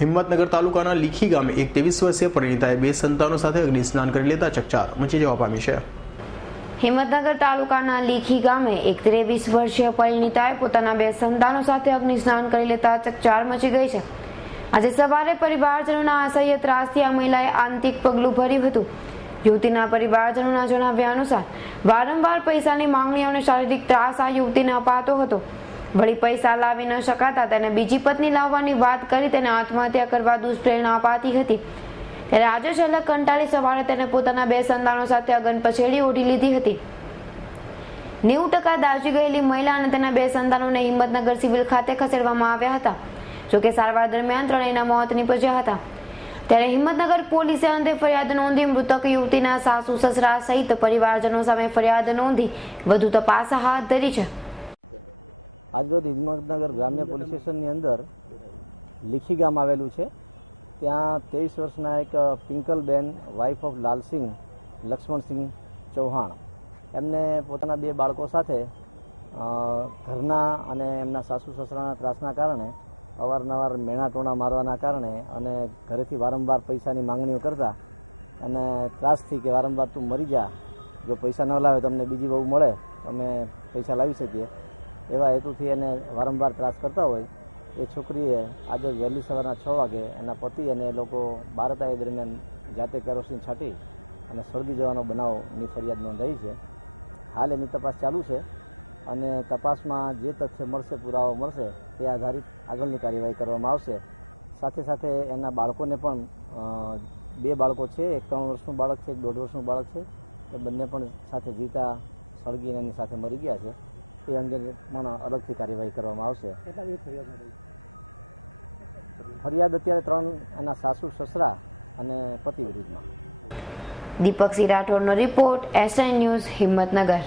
હિંમતનગર તાલુકાના લીખી ગામે એક 23 વર્ષીય પરિણીતાએ 2 સંતાનો સાથે અગ્નિ સ્નાન કરી લેતા ચકચાર મચી જવા પામી છે। હિંમતનગર તાલુકાના લીખી ગામે એક 23 વર્ષીય પરિણીતાએ પોતાના 2 સંતાનો સાથે અગ્નિ સ્નાન કરી લેતા ચકચાર મચી ગઈ છે। આજે સવારે પરિવારજનોના અસહ્ય ત્રાસથી આ મહિલાએ આંતરિક પગલું ભર્યું હતું। યુવતીના પરિવારજનોના જણાવ્યા અનુસાર વારંવાર પૈસાની માંગણીઓ અને શારીરિક ત્રાસ આ યુવતીને અપાતો હતો। વળી પૈસા લાવી ન શકાતા તેને બીજી પત્ની લાવવાની વાત કરી તેને આત્મહત્યા કરવા દુષ્પ્રેરણા અપાતી હતી। ત્યારે આજે છેલ્લે કંટાળી સવારે તેને પોતાના 2 સંતાનો સાથે અગન પછેડી ઓઢી લીધી હતી। 90% દાઝી ગયેલી મહિલા અને તેના 2 સંતાનોને હિંમતનગર સિવિલ ખાતે ખસેડવામાં આવ્યા હતા। જોકે સારવાર દરમિયાન ત્રણેયના મોત નીપજ્યા હતા। ત્યારે હિંમતનગર પોલીસે અંતે ફરિયાદ નોંધી મૃતક યુવતીના સાસુ સસરા સહિત પરિવારજનો સામે ફરિયાદ નોંધી વધુ તપાસ હાથ ધરી છે। આજરોજ હિંમતનગર ગ્રામ્ય પોલીસ સ્ટેશનની અંદર લીખી ગામ આવેલું છે। ત્યાં 23 વર્ષના એક પિંકલબેન વાઇફ ઓફ લાલસિંહ લક્ષ્મણસિંહ ચૌહાણ એમને પોતાના 2 બાળકો સાથે ઘરના અને એમના સાસુ સસરાના ત્રાસના કારણે અવારનવાર મેણા ટોણા મારવાના કારણે અને ઘરેથી વારંવાર પૈસાની માંગણીઓ કરતા અને ત્રાસથી કે વારંવાર તું મરી જા, જો પૈસા ન લાવે તો અમને બીજી બહુ મળે તો અમે પૈસા લાવી શકીએ એવા હેતુથી એને વારંવાર ત્રાસ કરતા હોય એ છોકરીએ આજે વહેલી સવારના 6 વાગે એના પતિ અને એ લોકો બહાર હતા એ દરમિયાન જાતે કેરોસીન છાંટી અને સળગી જવાનો બનાવની ફરિયાદ નોંધાઈ છે। હાલ એની તપાસ ચાલુ છે અને તપાસમાં જે તથ્ય મળશે, પુરાવો મળશે તે આધારિત આગળની કાર્યવાહી કરવામાં આવશે। સાથે સાથે એના બાળકોને પણ 2 બાળકો છે, એક 3 વર્ષનું બાળક છે, એક 1.5 વર્ષનું બાળક છે, એ બંને પણ સાથે જીવતા સળગીને એની સાથે મરી ગયા છે। એ અંગે પણ અલગથી કાર્યવાહી કરવામાં આવશે। ફરિયાદ અત્યારે 3 એના સાસુ સસરા અને પતિ વિરુદ્ધમાં। દીપક સિંહ રાઠોડનો રિપોર્ટ, SN ન્યૂઝ, હિંમતનગર।